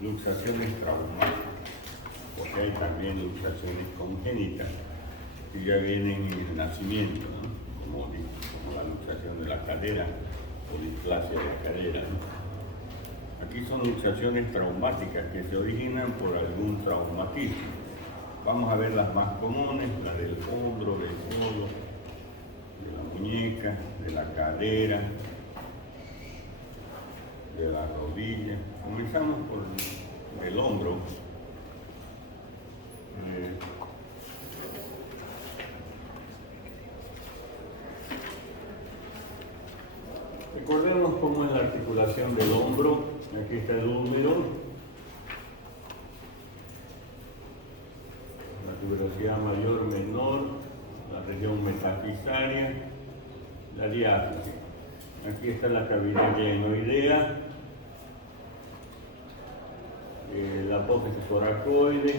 luxaciones traumáticas, porque hay también luxaciones congénitas que ya vienen en el nacimiento, ¿no? como la luxación de la cadera o displasia de cadera, ¿no? Aquí son luxaciones traumáticas que se originan por algún traumatismo. Vamos a ver las más comunes, la del hombro, del codo, de la muñeca, de la cadera, de la rodilla. Comenzamos por el hombro. Recordemos cómo es la articulación del hombro. Aquí está el húmero, la tuberosidad mayor, menor, la región metafisaria, la diáfisis. Aquí está la cavidad glenoidea, la apófisis coracoide,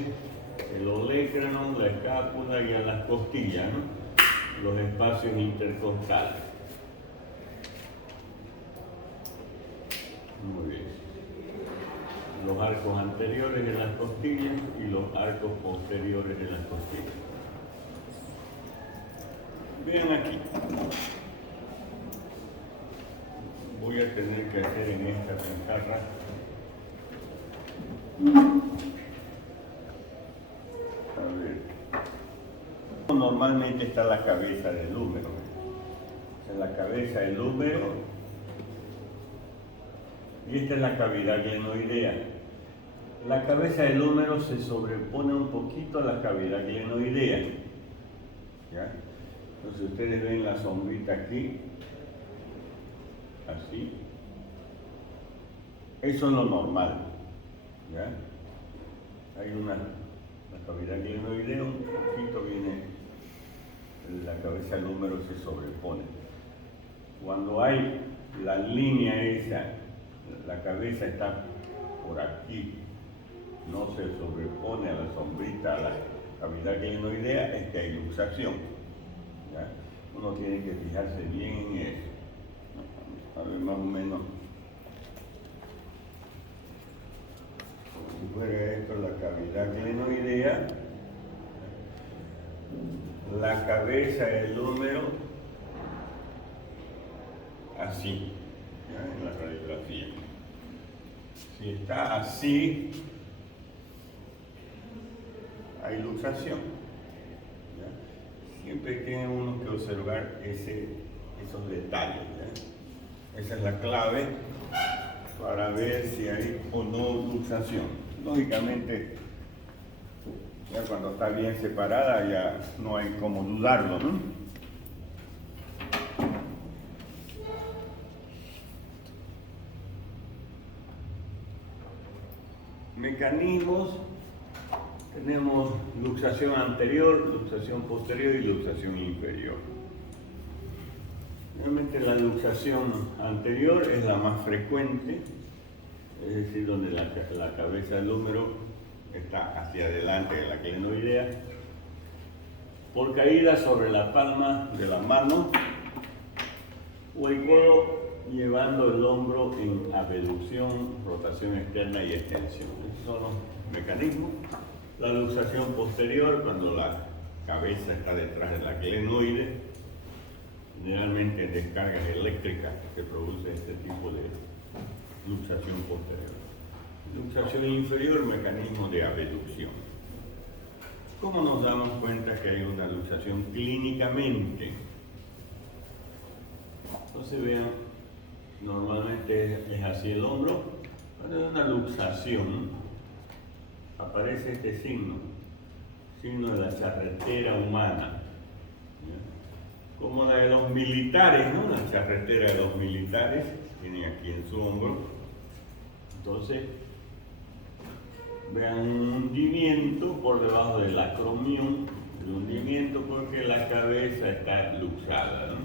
el olecranon, la escápula y a las costillas, ¿no? Los espacios intercostales. Muy bien. Los arcos anteriores de las costillas y los arcos posteriores de las costillas. Vean aquí. Voy a tener que hacer en esta pizarra a ver. Normalmente está la cabeza del húmero. En la cabeza del húmero. Y esta es la cavidad glenoidea. La cabeza del húmero se sobrepone un poquito a la cavidad glenoidea. ¿Ya? Entonces ustedes ven la sombrita aquí, así. Eso es lo normal. ¿Ya? Hay la cavidad glenoidea, un poquito viene, la cabeza del húmero se sobrepone. Cuando hay la línea esa, la cabeza está por aquí, no se sobrepone a la sombrita, a la cavidad glenoidea, es que hay luxación. ¿Ya? Uno tiene que fijarse bien en eso. A ver, más o menos, como si fuera esto la cavidad glenoidea, la cabeza del húmero, así, ¿ya? En la radiografía. Si está así, hay luxación. ¿Ya? Siempre tiene uno que observar esos detalles. ¿Ya? Esa es la clave para ver si hay o no luxación. Lógicamente, ya cuando está bien separada ya no hay como dudarlo, ¿no? Mecanismos, tenemos luxación anterior, luxación posterior y luxación inferior. Realmente la luxación anterior es la más frecuente, es decir, donde la cabeza del húmero está hacia adelante de la glenoidea, por caída sobre la palma de la mano o el codo, llevando el hombro en abducción, rotación externa y extensión. Esos son los mecanismos. La luxación posterior, cuando la cabeza está detrás de la glenoide, generalmente en descargas eléctricas se produce este tipo de luxación posterior. Luxación inferior, mecanismo de abducción. ¿Cómo nos damos cuenta que hay una luxación clínicamente? Entonces vean, normalmente es así el hombro. Cuando hay una luxación, aparece este signo de la charretera humana, ¿ya? Como la de los militares, ¿no? La charretera de los militares, tiene aquí en su hombro. Entonces, vean un hundimiento por debajo del acromión, el hundimiento porque la cabeza está luxada, ¿no?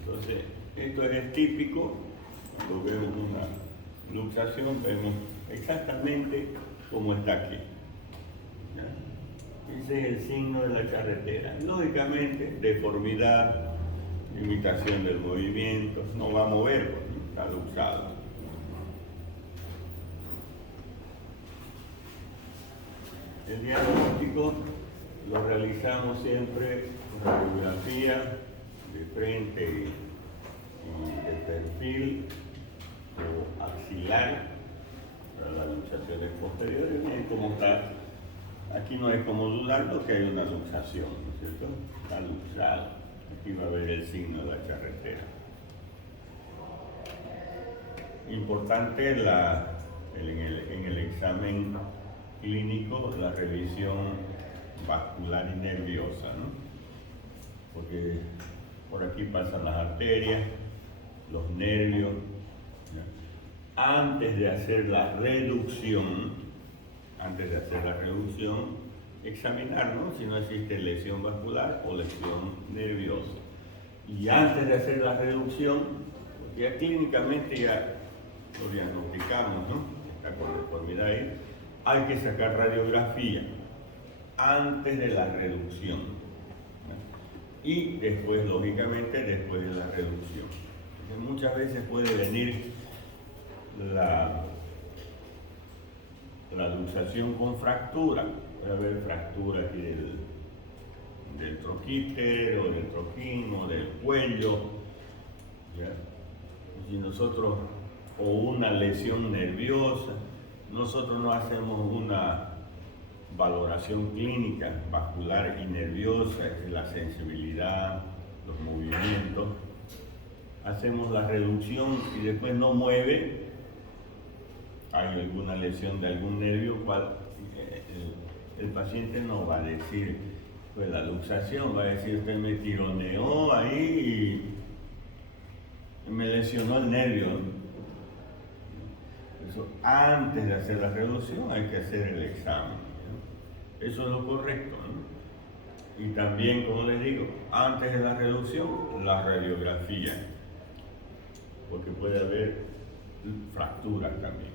Entonces, esto es típico. Cuando vemos una luxación, vemos exactamente como está aquí. ¿Ya? Ese es el signo de la charretera. Lógicamente, deformidad, limitación del movimiento, no va a mover porque está luxado. El diagnóstico lo realizamos siempre radiografía de frente y de perfil o axilar para las luxaciones posteriores. Miren cómo está. Aquí no hay como dudarlo que hay una luxación, ¿no es cierto? Está luxado. Aquí va a ver el signo de la charretera. Importante en el examen clínico la revisión vascular y nerviosa, ¿no? Porque por aquí pasan las arterias, los nervios. Antes de hacer la reducción, examinar, ¿no?, si no existe lesión vascular o lesión nerviosa. Y antes de hacer la reducción, ya clínicamente ya lo diagnosticamos, ¿no?, está con deformidad ahí, hay que sacar radiografía antes de la reducción, ¿no? Y después, lógicamente, después de la reducción. Porque muchas veces puede venir la luxación con fractura. Puede haber fractura aquí del troquíter o del troquín o del cuello, ¿ya? Si nosotros, o una lesión nerviosa, nosotros no hacemos una valoración clínica vascular y nerviosa, es la sensibilidad, los movimientos, hacemos la reducción y después no mueve, hay alguna lesión de algún nervio, el paciente no va a decir, pues la luxación, va a decir, usted me tironeó ahí y me lesionó el nervio. Eso, antes de hacer la reducción hay que hacer el examen, ¿no? Eso es lo correcto, ¿no? Y también, como les digo, antes de la reducción, la radiografía, porque puede haber fracturas también.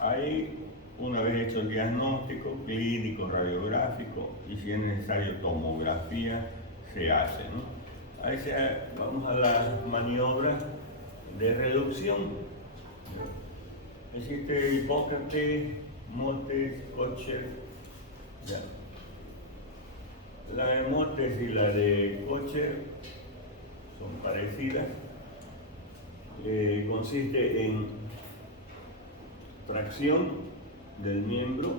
Ahí, una vez hecho el diagnóstico clínico, radiográfico, y si es necesario tomografía, se hace, ¿no? Ahí vamos a las maniobras de reducción. Existe Hipócrates, Mottes, Kocher. Ya. La de Mottes y la de Kocher son parecidas. Consiste en tracción del miembro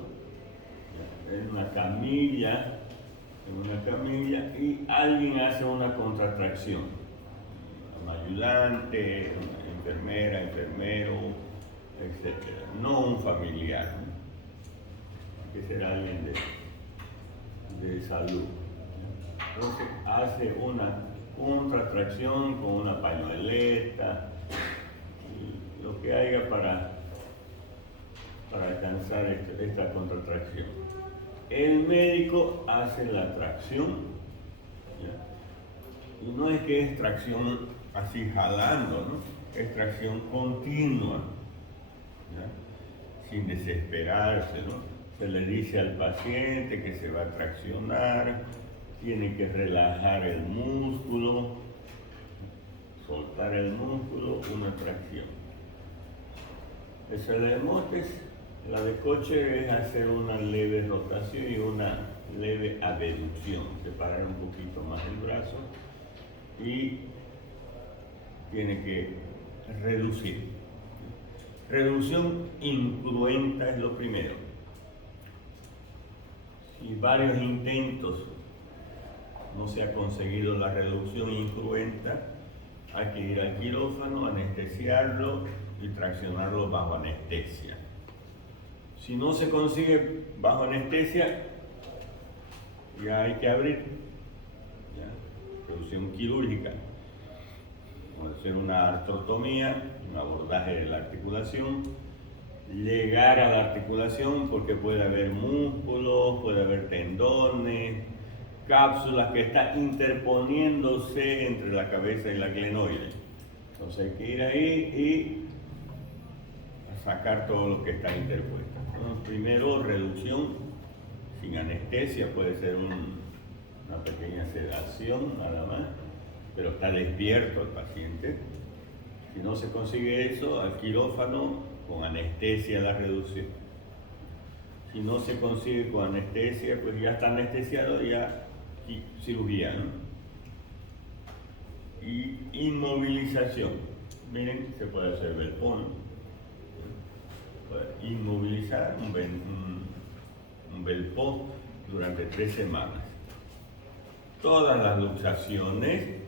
en una camilla, y alguien hace una contratracción. Un ayudante, una enfermera, enfermero, etc. No un familiar, ¿no?, que será alguien de salud. Entonces hace una contratracción con una pañoleta, lo que haya para alcanzar esta contratracción. El médico hace la tracción, ¿ya? Y no es que es tracción así jalando, ¿no?, es tracción continua, ¿ya?, sin desesperarse, ¿no? Se le dice al paciente que se va a traccionar, tiene que relajar el músculo, soltar el músculo, una tracción. Esa es la de Mottes. La de Kocher es hacer una leve rotación y una leve abducción, separar un poquito más el brazo y tiene que reducir. Reducción incruenta es lo primero. Si varios intentos no se ha conseguido la reducción incruenta, hay que ir al quirófano, anestesiarlo y traccionarlo bajo anestesia. Si no se consigue bajo anestesia, ya hay que abrir, ¿ya?, reducción quirúrgica. Puede ser una artrotomía, un abordaje de la articulación, llegar a la articulación porque puede haber músculos, puede haber tendones, cápsulas que están interponiéndose entre la cabeza y la glenoide. Entonces hay que ir ahí y sacar todo lo que está interpuesto. Primero, reducción sin anestesia, puede ser una pequeña sedación nada más, pero está despierto el paciente. Si no se consigue eso, al quirófano con anestesia la reducción. Si no se consigue con anestesia, pues ya está anestesiado, ya cirugía, ¿no? Y inmovilización. Miren, se puede hacer Belpón, puede inmovilizar un Belpón durante 3 semanas. Todas las luxaciones,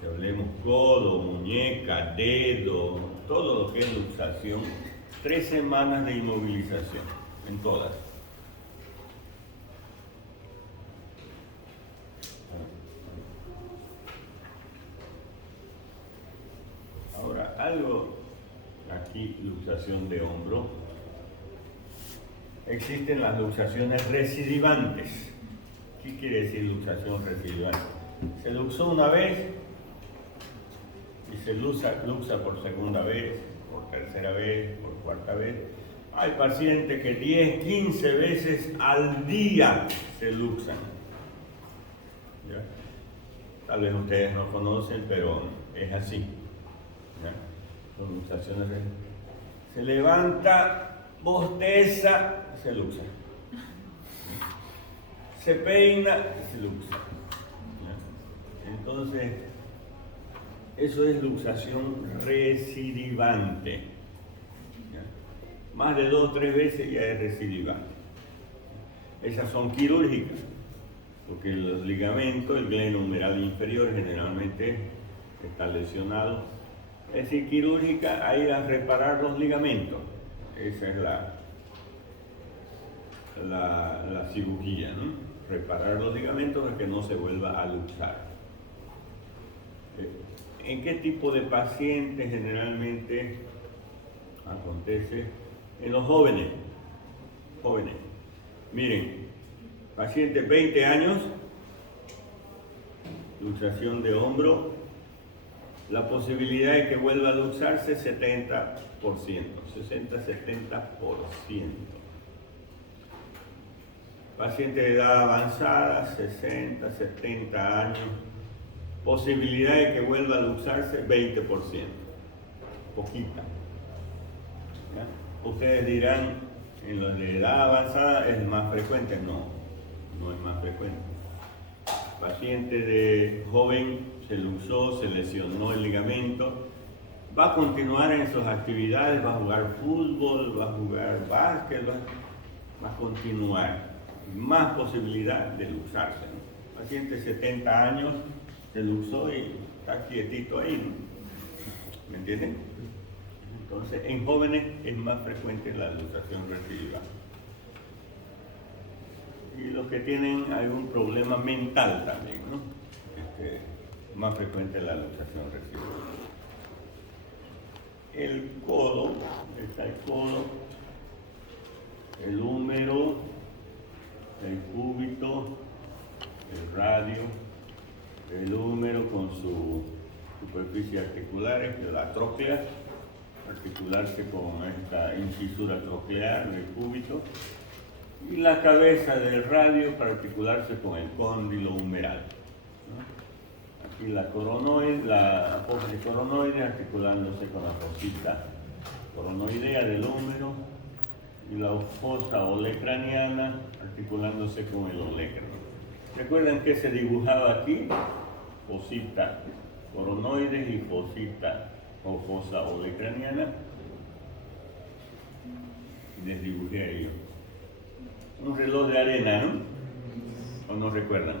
que hablemos codo, muñeca, dedo, todo lo que es luxación, 3 semanas de inmovilización, en todas. Ahora, algo aquí, luxación de hombro. Existen las luxaciones recidivantes. ¿Qué quiere decir luxación recidivante? Se luxó una vez y se luxa por segunda vez, por tercera vez, por cuarta vez. Hay pacientes que 10, 15 veces al día se luxan. ¿Ya? Tal vez ustedes no conocen, pero es así. ¿Ya? Son luxaciones. Se levanta, bosteza, se luxa. Se peina, se luxa. ¿Ya? Entonces, eso es luxación recidivante. ¿Ya? Más de 2 o 3 veces ya es recidivante. Esas son quirúrgicas, porque los ligamentos, el gleno humeral inferior generalmente está lesionado. Es decir, quirúrgica, a ir a reparar los ligamentos. Esa es la cirugía, ¿no? Reparar los ligamentos para que no se vuelva a luxar. ¿En qué tipo de pacientes generalmente acontece? En los jóvenes. Jóvenes. Miren, paciente 20 años, luxación de hombro, la posibilidad de que vuelva a luxarse 70%, 60-70%. Paciente de edad avanzada, 60, 70 años, posibilidad de que vuelva a luxarse 20%, poquita. ¿Ya? Ustedes dirán, en los de edad avanzada es más frecuente. No es más frecuente. Paciente de joven se luxó, se lesionó el ligamento, va a continuar en sus actividades, va a jugar fútbol, va a jugar básquet, va a continuar. Más posibilidad de luxarse, ¿no? Paciente de 70 años se luxó y está quietito ahí, ¿no? ¿Me entienden? Entonces, en jóvenes es más frecuente la luxación recidiva. Y los que tienen algún problema mental también, ¿no? Más frecuente la luxación recidiva. El codo, está el codo, el húmero, el cúbito, el radio, el húmero con su superficie articular, la tróclea, articularse con esta incisura troclear del cúbito, y la cabeza del radio para articularse con el cóndilo humeral, ¿no? Aquí la coronoide, la apófisis coronoide articulándose con la fosita coronoidea del húmero, y la fosa olecraniana articulándose con el olecrano. ¿Recuerdan que se dibujaba aquí? Fosita coronoides y fosita o fosa olecraniana. Y les dibujé ahí un reloj de arena, ¿no? ¿O no recuerdan?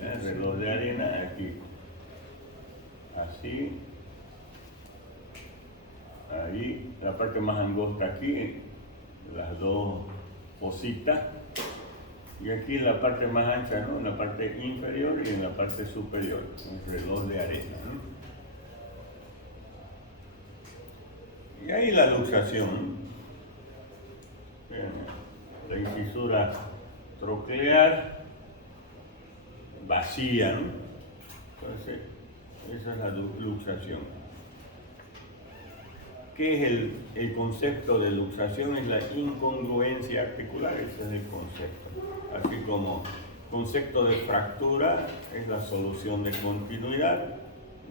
¿Ya? El reloj de arena aquí. Así. Ahí, la parte más angosta aquí, las dos fositas, y aquí en la parte más ancha, ¿no? En la parte inferior y en la parte superior, un reloj de arena, ¿no? Y ahí la luxación, la incisura troclear vacía, ¿no? Entonces, esa es la luxación. ¿Qué es el concepto de luxación? Es la incongruencia articular, ese es el concepto. Así como concepto de fractura es la solución de continuidad,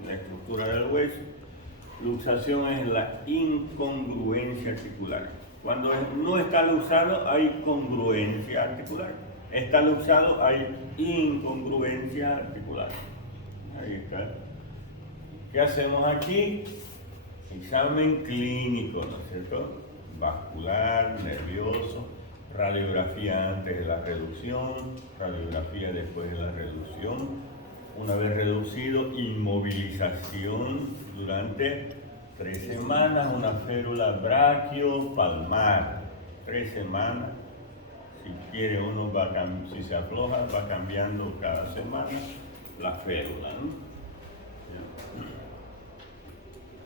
la estructura del hueso. Luxación es la incongruencia articular. Cuando no está luxado hay congruencia articular. Está luxado hay incongruencia articular. Ahí está. ¿Qué hacemos aquí? Examen clínico, ¿no es cierto? Vascular, nervioso, radiografía antes de la reducción, radiografía después de la reducción. Una vez reducido, inmovilización durante 3 semanas, una férula brachiopalmar. 3 semanas. Si quiere uno si se afloja, va cambiando cada semana la férula, ¿no?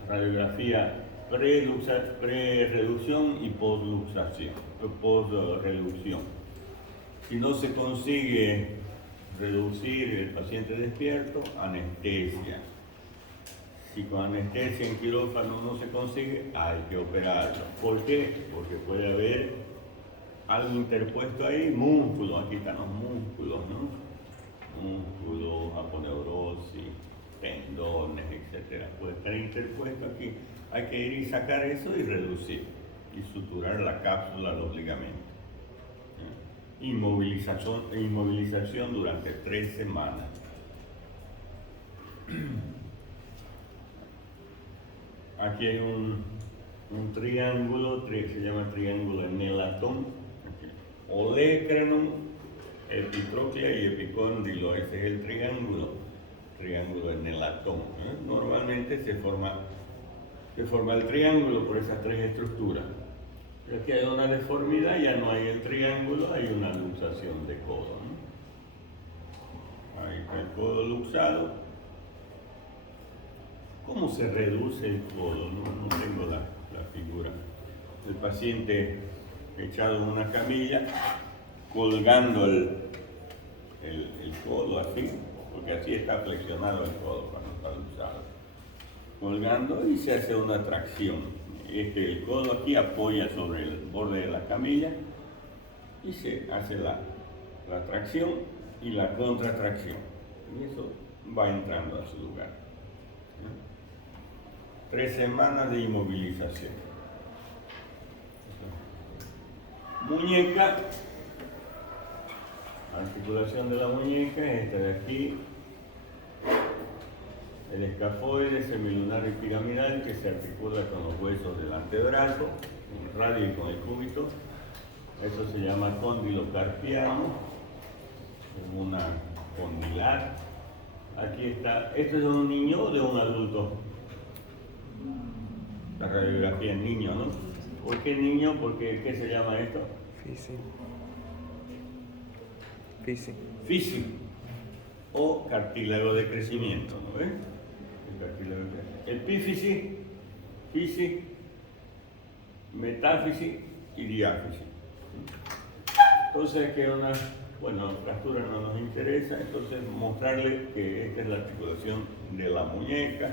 Radiografía pre-reducción y post-reducción. Si no se consigue reducir el paciente despierto, anestesia. Si con anestesia en quirófano no se consigue, hay que operarlo. ¿Por qué? Porque puede haber algo interpuesto ahí, músculos, aquí están los músculos, ¿no? Músculos, aponeurosis, tendones, etc. Puede estar interpuesto aquí. Hay que ir y sacar eso y reducir y suturar la cápsula, los ligamentos. Inmovilización durante 3 semanas. Aquí hay un triángulo, se llama triángulo Nelatón. Olecranon, epitroclea y epicóndilo, ese es el triángulo de Nelatón. Normalmente se forma el triángulo por esas 3 estructuras. Pero aquí hay una deformidad, ya no hay el triángulo, hay una luxación de codo, ¿no? Ahí está el codo luxado. ¿Cómo se reduce el codo? No tengo la figura. El paciente echado en una camilla, colgando el codo así, porque así está flexionado el codo cuando está luxado. Colgando y se hace una tracción. El codo aquí apoya sobre el borde de la camilla y se hace la tracción y la contratracción. Y eso va entrando a su lugar. 3 semanas de inmovilización. Muñeca. Articulación de la muñeca es esta de aquí. El escafoide semilunar y piramidal que se articula con los huesos del antebrazo, con el radio y con el cúbito. Eso se llama cóndilo carpiano, es una condilar. Aquí está, ¿esto es de un niño o de un adulto? La radiografía en niño, ¿no? ¿Por qué niño? Porque, ¿qué se llama esto? Físico. O cartílago de crecimiento, ¿no ves? Epífisis, fisis, metáfisis y diáfisis. Entonces, que fractura no nos interesa, entonces mostrarle que esta es la articulación de la muñeca,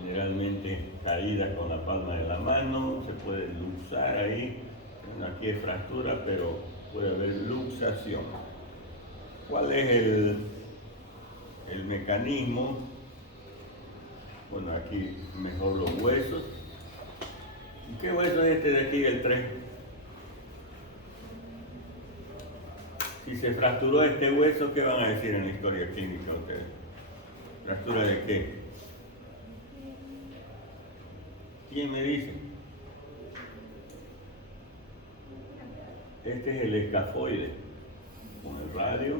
generalmente caída con la palma de la mano, se puede luxar ahí. Bueno, aquí es fractura, pero puede haber luxación. ¿Cuál es el mecanismo? Bueno, aquí mejor los huesos. ¿Qué hueso es este de aquí, el 3? Si se fracturó este hueso, ¿qué van a decir en la historia clínica ustedes? ¿Fractura de qué? ¿Quién me dice? Este es el escafoide, con el radio,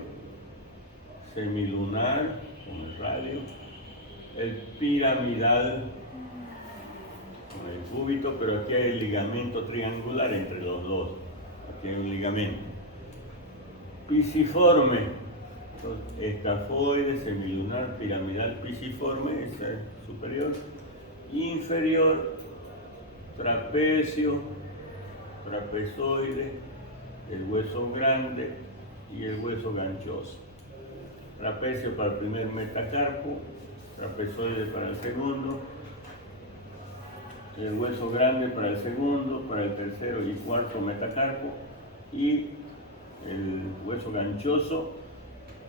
semilunar, con el radio, el piramidal, con el cúbito, pero aquí hay el ligamento triangular entre los dos. Aquí hay un ligamento. Pisiforme, escafoide, semilunar, piramidal, pisiforme, es el superior, inferior, trapecio, trapezoide, el hueso grande y el hueso ganchoso. Trapecio para el primer metacarpo, trapezoide para el segundo, el hueso grande para el segundo, para el tercero y cuarto metacarpo, y el hueso ganchoso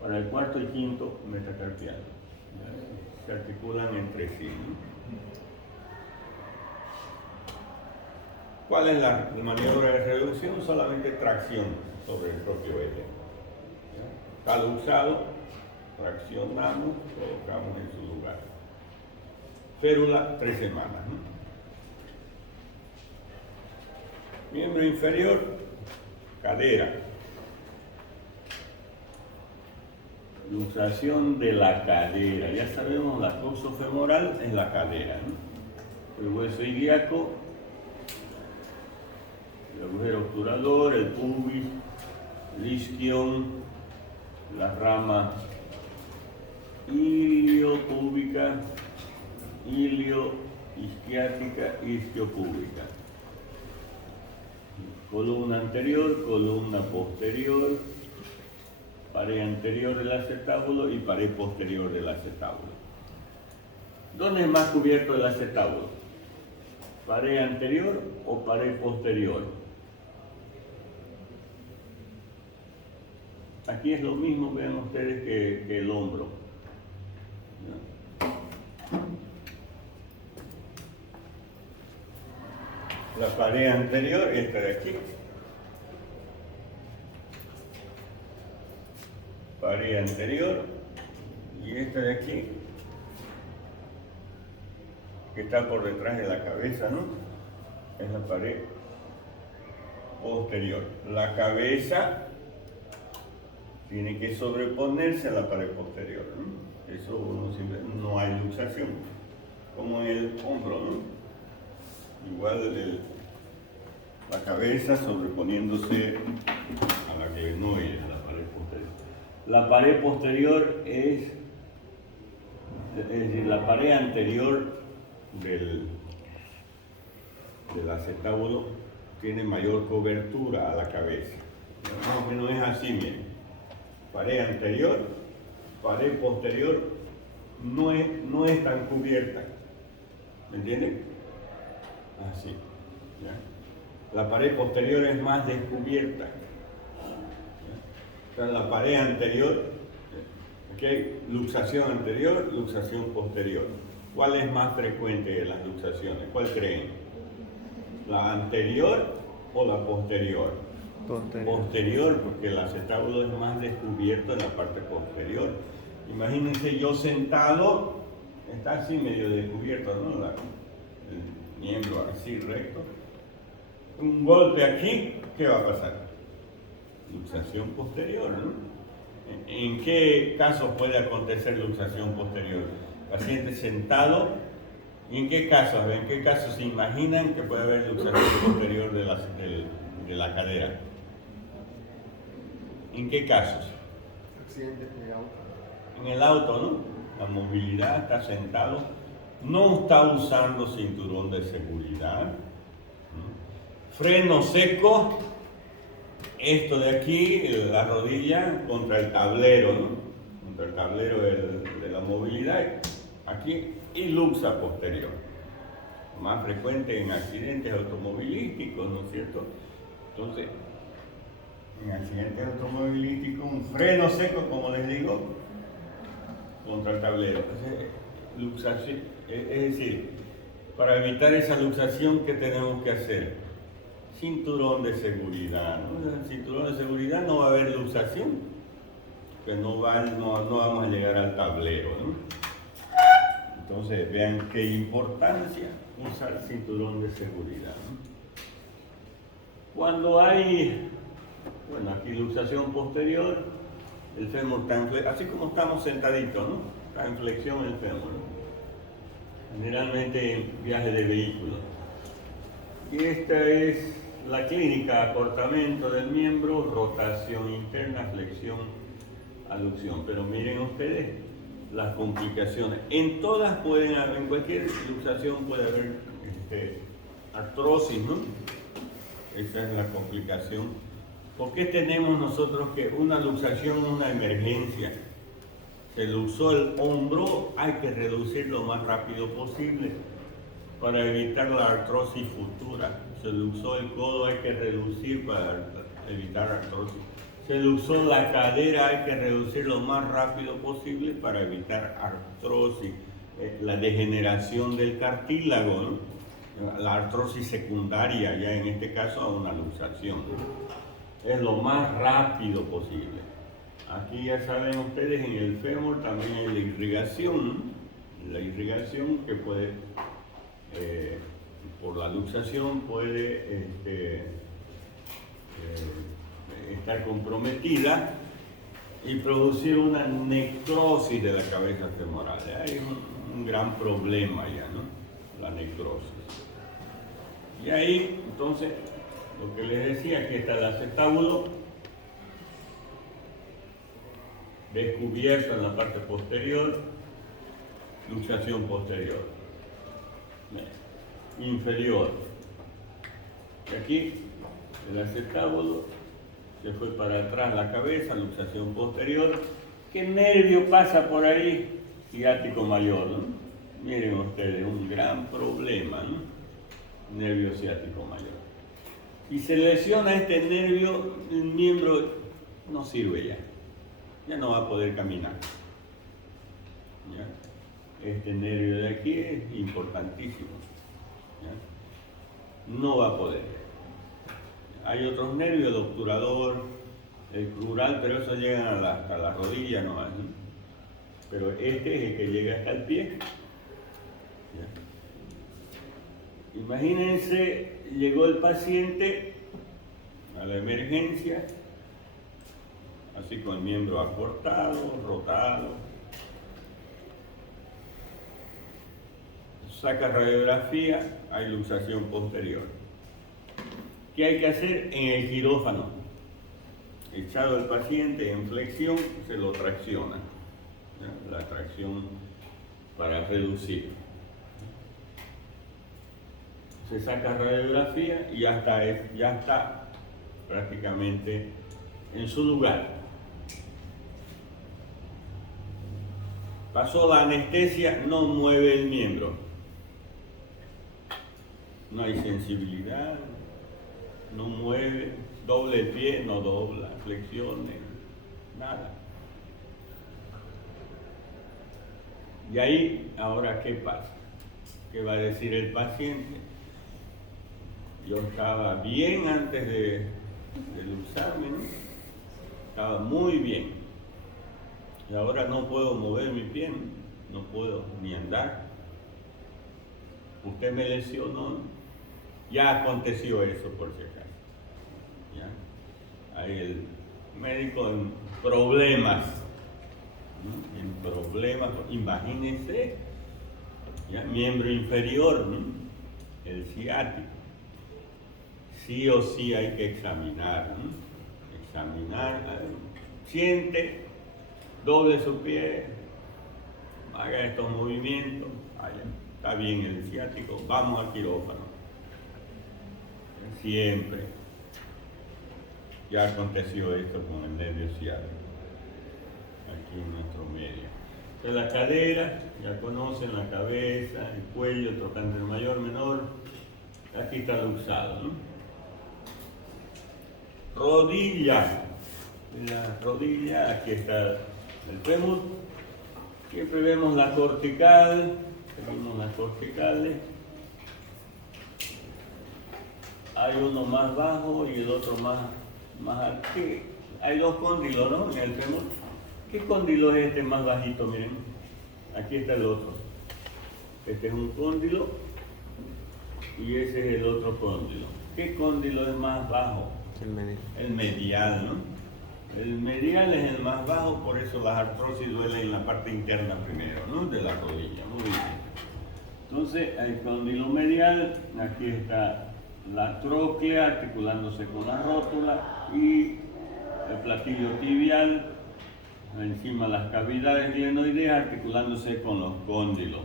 para el cuarto y quinto metacarpiano. Se articulan entre sí, ¿no? ¿Cuál es la maniobra de reducción? Solamente tracción sobre el propio eje. Está luxado, traccionamos, colocamos en su lugar. Férula, 3 semanas. Miembro inferior, cadera. Luxación de la cadera. Ya sabemos, la coxofemoral es la cadera, ¿no? El hueso ilíaco, el agujero obturador, el pubis, el isquion, la rama iliopúbica, ilioisquiática, isquiopúbica. Columna anterior, columna posterior, pared anterior del acetábulo y pared posterior del acetábulo. ¿Dónde es más cubierto el acetábulo? ¿Pared anterior o pared posterior? Aquí es lo mismo, vean ustedes, que el hombro. La pared anterior, esta de aquí. Pared anterior y esta de aquí, que está por detrás de la cabeza, ¿no? Es la pared posterior. La cabeza tiene que sobreponerse a la pared posterior, ¿no? Eso no hay luxación, como en el hombro, ¿no? Igual la cabeza sobreponiéndose a la glenoide, a la pared posterior. La pared posterior es decir, la pared anterior del acetábulo tiene mayor cobertura a la cabeza. Más o menos es así, miren. Pared anterior, pared posterior no es tan cubierta. ¿Me entienden? Así. ¿Ya? La pared posterior es más descubierta. O sea, la pared anterior, ¿okay? Luxación anterior, luxación posterior. ¿Cuál es más frecuente de las luxaciones? ¿Cuál creen? ¿La anterior o la posterior? Posterior, porque el acetábulo es más descubierto en la parte posterior. Imagínense yo sentado, está así medio descubierto, ¿no? El miembro así recto. Un golpe aquí, ¿qué va a pasar? Luxación posterior, ¿no? ¿En qué casos puede acontecer luxación posterior? Paciente sentado. ¿Y en qué casos? ¿En qué casos se imaginan que puede haber luxación posterior de la cadera? ¿En qué casos? Accidentes de auto. En el auto, ¿no? La movilidad, está sentado, no está usando cinturón de seguridad, ¿no? Freno seco, esto de aquí, la rodilla contra el tablero, ¿no? Contra el tablero de la movilidad, aquí, y luxa posterior. Más frecuente en accidentes automovilísticos, ¿no es cierto? Entonces, en accidentes automovilísticos, un freno seco, como les digo, contra el tablero. Luxación, es decir, para evitar esa luxación, ¿qué tenemos que hacer? Cinturón de seguridad, ¿no? En el cinturón de seguridad no va a haber luxación, que no vamos a llegar al tablero, ¿no? Entonces, vean qué importancia usar cinturón de seguridad, ¿no? Cuando hay, bueno, aquí luxación posterior, el fémur está en flexión, así como estamos sentaditos, ¿no? Está en flexión el fémur, ¿no? Generalmente en viaje de vehículo. Y esta es la clínica: acortamiento del miembro, rotación interna, flexión, aducción. Pero miren ustedes las complicaciones. En todas pueden haber, en cualquier luxación puede haber artrosis, ¿no? Esa es la complicación. ¿Por qué tenemos nosotros que una luxación es una emergencia? Se luxó el hombro, hay que reducir lo más rápido posible para evitar la artrosis futura. Se luxó el codo, hay que reducir para evitar artrosis. Se luxó la cadera, hay que reducir lo más rápido posible para evitar artrosis, la degeneración del cartílago, ¿no? la artrosis secundaria, ya en este caso a una luxación. Es lo más rápido posible. Aquí ya saben ustedes, en el fémur también hay la irrigación que puede, por la luxación, puede estar comprometida y producir una necrosis de la cabeza femoral. Hay un gran problema ya, ¿no? La necrosis. Y ahí, entonces, lo que les decía, aquí está el acetábulo descubierto en la parte posterior, luxación posterior, inferior. Y aquí el acetábulo se fue para atrás la cabeza, luxación posterior. ¿Qué nervio pasa por ahí? Ciático mayor, ¿no? Miren ustedes, un gran problema, ¿no? Nervio ciático mayor. Si se lesiona este nervio, el miembro no sirve ya no va a poder caminar. ¿Ya? Este nervio de aquí es importantísimo. ¿Ya? No va a poder. Hay otros nervios, el obturador, el crural, pero eso llega hasta la rodilla nomás, ¿no? Pero este es el que llega hasta el pie. ¿Ya? Imagínense, llegó el paciente a la emergencia, así con el miembro acortado, rotado. Saca radiografía, hay luxación posterior. ¿Qué hay que hacer? En el quirófano, echado el paciente en flexión, se lo tracciona. ¿Ya? La tracción para reducir. Se saca radiografía y ya está prácticamente en su lugar. Pasó la anestesia, no mueve el miembro. No hay sensibilidad, no mueve, doble el pie, no dobla, flexiones, nada. Y ahí, ahora, ¿qué pasa? ¿Qué va a decir el paciente? Yo estaba bien antes del examen, estaba muy bien. Y ahora no puedo mover mi pie, no puedo ni andar. Usted me lesionó, ya aconteció eso por si acaso. ¿Ya? Ahí el médico en problemas, ¿no? En problemas, imagínense, ¿ya? Miembro inferior, ¿no? El ciático. Sí o sí hay que examinar, ¿no? Examinar, siente, doble su pie, haga estos movimientos, está bien el ciático, vamos al quirófano. Siempre. Ya aconteció esto con el nervio ciático, aquí en nuestro medio. Entonces la cadera, ya conocen, la cabeza, el cuello, tocante el mayor, menor, aquí está luxado, ¿no? Rodilla. La rodilla, aquí está el fémur. Siempre vemos la cortical, seguimos las corticales. Hay uno más bajo y el otro más alto. Hay dos cóndilos, ¿no? En el fémur. ¿Qué cóndilo es este más bajito? Miren, aquí está el otro. Este es un cóndilo y ese es el otro cóndilo. ¿Qué cóndilo es más bajo? El medial, ¿no? El medial es el más bajo, por eso las artrosis duelen en la parte interna primero, ¿no? De la rodilla, muy bien. Entonces, el cóndilo medial, aquí está la tróclea articulándose con la rótula y el platillo tibial, encima las cavidades glenoideas articulándose con los cóndilos.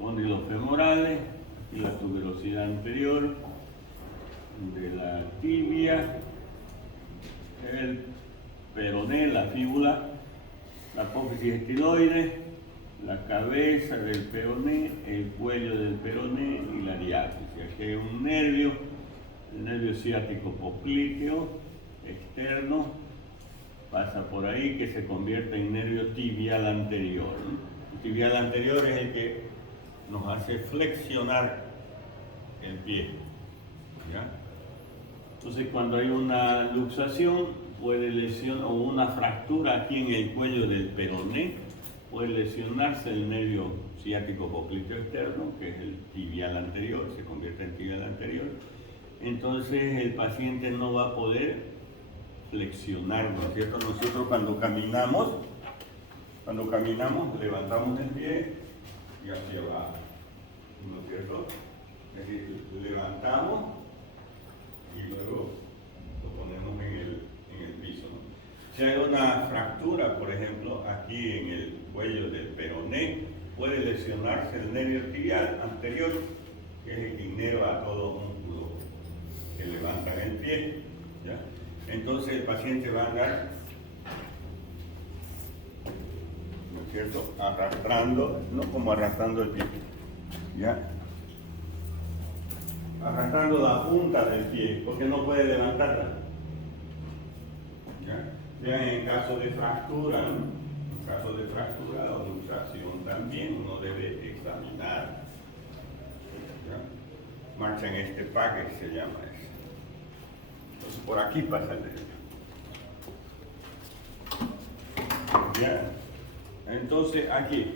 Cóndilos femorales, aquí la tuberosidad anterior de la tibia, el peroné, la fíbula, la apófisis estiloide, la cabeza del peroné, el cuello del peroné y la diáfisis. Aquí hay un nervio, el nervio ciático popliteo externo, pasa por ahí que se convierte en nervio tibial anterior, ¿no? El tibial anterior es el que nos hace flexionar el pie. ¿Ya? Entonces, cuando hay una luxación, puede lesionar, o una fractura aquí en el cuello del peroné, puede lesionarse el nervio ciático popliteo externo, que es el tibial anterior, se convierte en tibial anterior. Entonces, el paciente no va a poder flexionar, ¿no es cierto? Nosotros cuando caminamos, levantamos el pie y hacia abajo, ¿no es cierto? Es decir, levantamos y luego lo ponemos en el piso, ¿no? Si hay una fractura, por ejemplo, aquí en el cuello del peroné, puede lesionarse el nervio tibial anterior, que es el que inerva a todo músculo que levanta el pie, ¿ya? Entonces el paciente va a andar, ¿no es cierto?, arrastrando, no como arrastrando el pie, ¿ya?, arrastrando la punta del pie, porque no puede levantarla. ¿Ya? Vean, en caso de fractura, ¿no? En caso de fractura o luxación también uno debe examinar. ¿Ya? Marcha en este paquete se llama eso. Entonces por aquí pasa el derecho. ¿Ya? Entonces aquí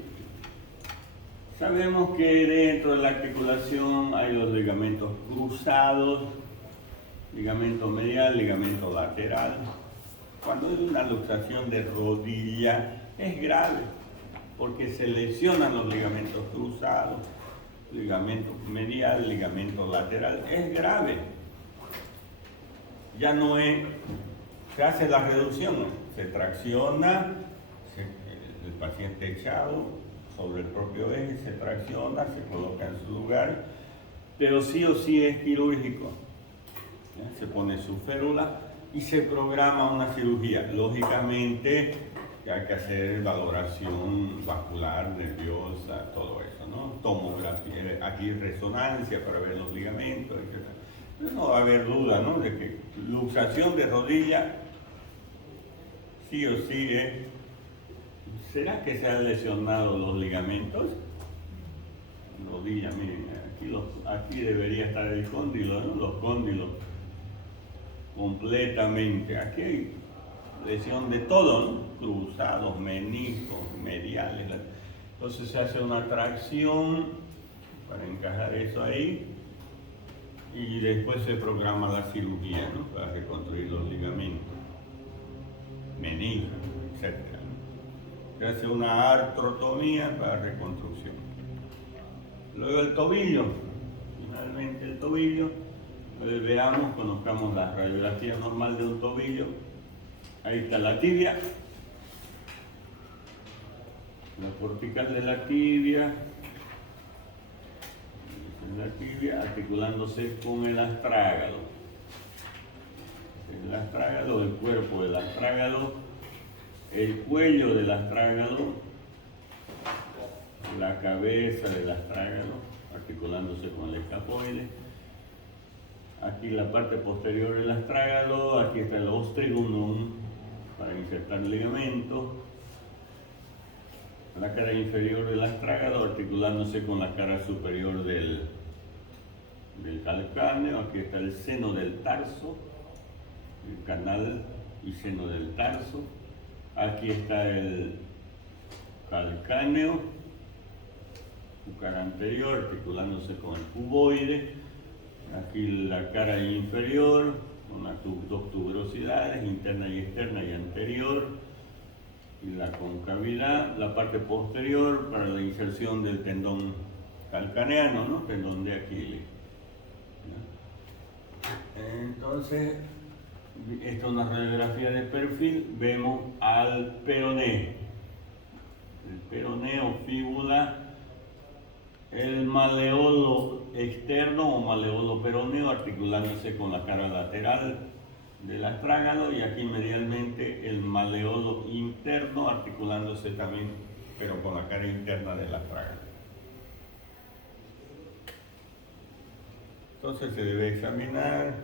sabemos que dentro de la articulación hay los ligamentos cruzados, ligamento medial, ligamento lateral. Cuando hay una luxación de rodilla es grave porque se lesionan los ligamentos cruzados, ligamento medial, ligamento lateral. Es grave. Ya no es, se hace la reducción, ¿no? Se tracciona, el paciente echado sobre el propio eje, se tracciona, se coloca en su lugar, pero sí o sí es quirúrgico. ¿Ya? Se pone su férula y se programa una cirugía. Lógicamente hay que hacer valoración vascular, nerviosa, todo eso, ¿no? Tomografía, aquí resonancia para ver los ligamentos, etc. Pero no va a haber duda, ¿no?, de que luxación de rodilla sí o sí es. ¿Será que se han lesionado los ligamentos? Rodilla, miren, aquí debería estar el cóndilo, ¿no? Los cóndilos completamente. Aquí hay lesión de todo, ¿no? Cruzados, meniscos, mediales. Entonces se hace una tracción para encajar eso ahí y después se programa la cirugía, ¿no?, para reconstruir los ligamentos, meniscos, etc. Se hace una artrotomía para reconstrucción. Luego el tobillo, finalmente el tobillo. Veamos, conozcamos la radiografía normal de un tobillo. Ahí está la tibia, la cortical de la tibia, articulándose con el astrágalo. El astrágalo, el cuerpo del astrágalo, el cuello del astrágalo, la cabeza del astrágalo, articulándose con el escafoide. Aquí la parte posterior del astrágalo, aquí está el ostrigunum para insertar el ligamento. La cara inferior del astrágalo articulándose con la cara superior del calcáneo. Aquí está el seno del tarso, el canal y seno del tarso. Aquí está el calcáneo, su cara anterior articulándose con el cuboide. Aquí la cara inferior con las dos tuberosidades, interna y externa y anterior. Y la concavidad, la parte posterior para la inserción del tendón calcaneano, ¿no?, tendón de Aquiles. ¿Ya? Entonces, esta es una radiografía de perfil. Vemos al peroné. El peroné o fíbula, el maleolo externo o maleolo peroneo articulándose con la cara lateral del astrágalo, y aquí medialmente el maleolo interno articulándose también, pero con la cara interna del astrágalo. Entonces se debe examinar,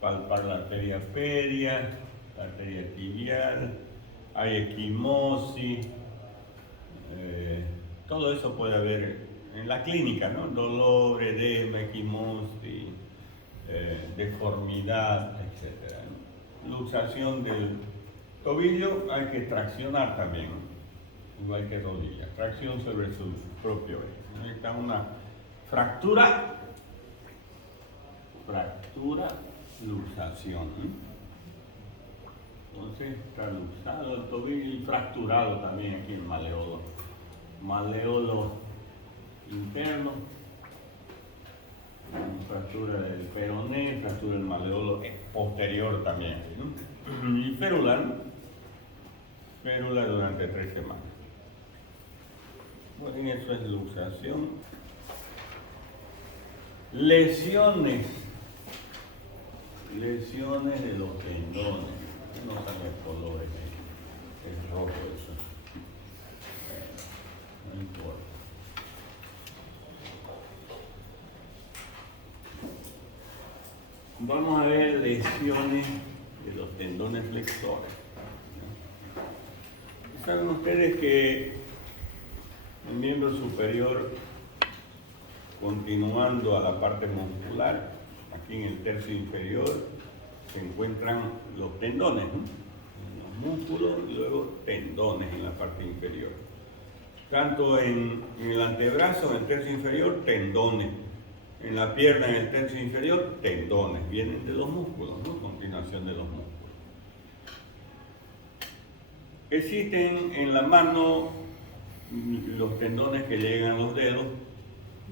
palpar la arteria pedia, la arteria tibial, hay equimosis, todo eso puede haber en la clínica, ¿no? Dolor, edema, equimosis, deformidad, etc. Luxación del tobillo hay que traccionar también, ¿no? Igual que rodilla, tracción sobre su propio eje. Ahí está una fractura, luxación, ¿no? Entonces está luxado el tobillo y fracturado también aquí el maleolo interno, fractura del peroné, fractura del maleolo posterior también, ¿no? Y férula, ¿no? Férula durante 3 semanas. Bueno, eso es luxación. Lesiones de los tendones. No sale colores, es rojo eso. No importa. Vamos a ver lesiones de los tendones flexores. Saben ustedes que el miembro superior, continuando a la parte muscular, aquí en el tercio inferior, se encuentran los tendones, ¿no? Los músculos y luego tendones en la parte inferior. Tanto en el antebrazo, en el tercio inferior, tendones. En la pierna, en el tercio inferior, tendones. Vienen de los músculos, ¿no? Continuación de los músculos. Existen en la mano los tendones que llegan a los dedos,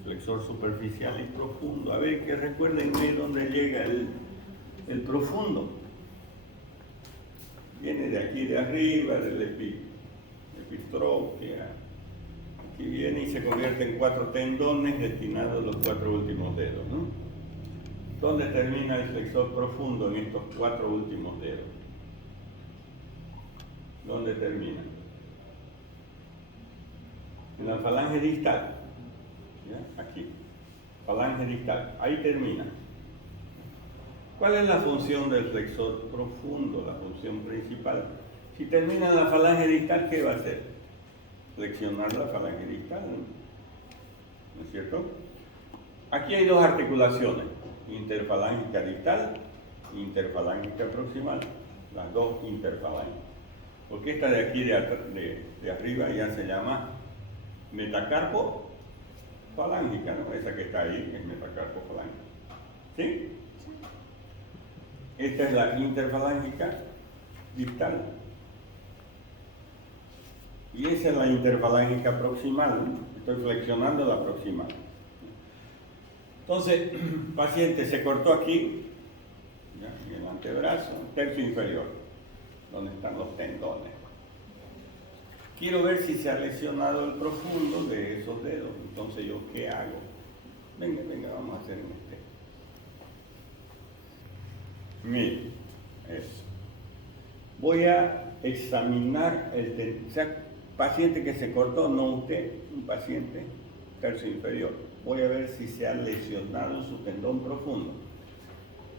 flexor superficial y profundo. A ver, que recuérdenme dónde llega el profundo. Viene de aquí de arriba, del epistropia. Aquí viene y se convierte en 4 tendones destinados a los 4 últimos dedos, ¿no? ¿Dónde termina el flexor profundo en estos 4 últimos dedos? ¿Dónde termina? En la falange distal. ¿Ya? Aquí. Falange distal. Ahí termina. ¿Cuál es la función del flexor profundo? La función principal. Si termina en la falange distal, ¿qué va a hacer? Flexionar la falange distal, ¿no es cierto? Aquí hay 2 articulaciones, interfalángica distal e interfalángica proximal, las 2 interfalángicas. Porque esta de aquí de arriba ya se llama metacarpo falángica, ¿no? Esa que está ahí es metacarpo falángica. ¿Sí? Esta es la interfalángica distal. Y esa es la interfalángica proximal, ¿no? Estoy flexionando la proximal. Entonces, paciente se cortó aquí, ¿ya? En el antebrazo, tercio inferior, donde están los tendones. Quiero ver si se ha lesionado el profundo de esos dedos. Entonces, ¿yo qué hago? Venga, vamos a hacer un test. Mire, eso. Voy a examinar el tendón. O sea, paciente que se cortó, no usted, un paciente tercio inferior. Voy a ver si se ha lesionado su tendón profundo.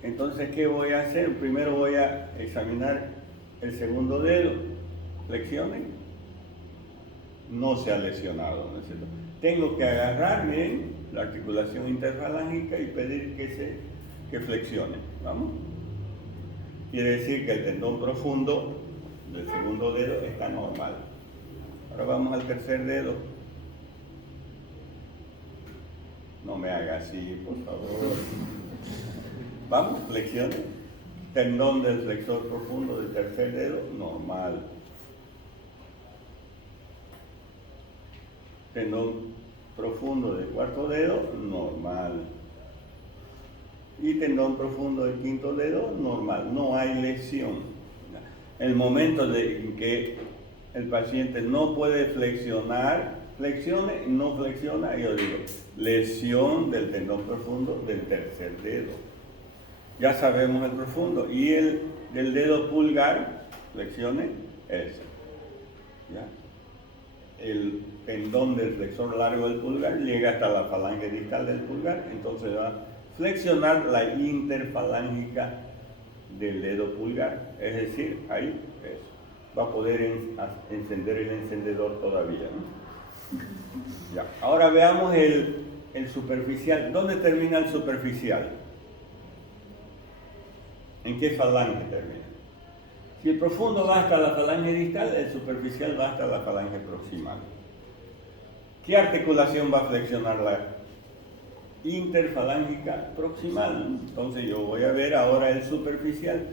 Entonces, ¿qué voy a hacer? Primero voy a examinar el segundo dedo. Flexione. No se ha lesionado, ¿no es cierto? Tengo que agarrarme la articulación interfalángica y pedir que flexione. ¿Vamos? Quiere decir que el tendón profundo del segundo dedo está normal. Ahora vamos al tercer dedo. No me haga así, por favor. Vamos, flexione. Tendón del flexor profundo del tercer dedo, normal. Tendón profundo del cuarto dedo, normal. Y tendón profundo del quinto dedo, normal. No hay lesión. El momento en que el paciente no puede flexionar, flexione, no flexiona, yo digo, lesión del tendón profundo del tercer dedo. Ya sabemos el profundo. Y el del dedo pulgar, flexione, ese. ¿Ya? El tendón del flexor largo del pulgar llega hasta la falange distal del pulgar, entonces va a flexionar la interfalángica del dedo pulgar, es decir, ahí eso. Va a poder encender el encendedor todavía, ¿no? Ya. Ahora veamos el superficial. ¿Dónde termina el superficial? ¿En qué falange termina? Si el profundo va hasta la falange distal, el superficial va hasta la falange proximal. ¿Qué articulación va a flexionar la interfalángica proximal? Entonces yo voy a ver ahora el superficial.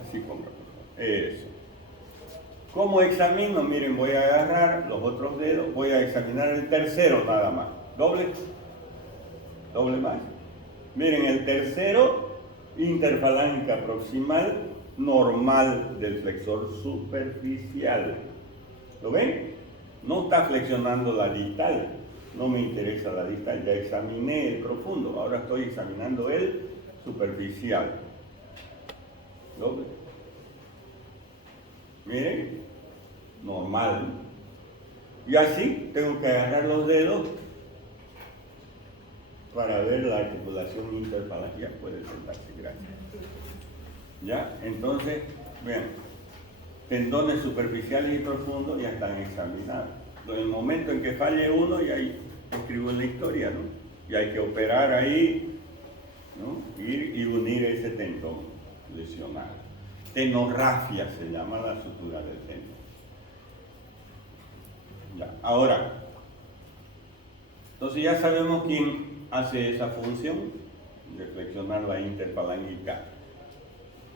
Así ponga, por favor. Eso. ¿Cómo examino? Miren, voy a agarrar los otros dedos, voy a examinar el tercero nada más. Doble más. Miren, el tercero, interfalángica proximal, normal del flexor superficial. ¿Lo ven? No está flexionando la distal, no me interesa la distal, ya examiné el profundo, ahora estoy examinando el superficial. ¿Lo ven? Miren, normal. Y así tengo que agarrar los dedos para ver la articulación interfalángica. Puede sentarse, gracias. ¿Ya? Entonces, vean, tendones superficiales y profundos ya están examinados. En el momento en que falle uno, ya ahí escribo en la historia, ¿no? Y hay que operar ahí, ¿no? Ir y unir ese tendón lesionado. Tenorrafia se llama la sutura del tendón. Ya. Ahora, entonces ya sabemos quién hace esa función de flexionar la interfalángica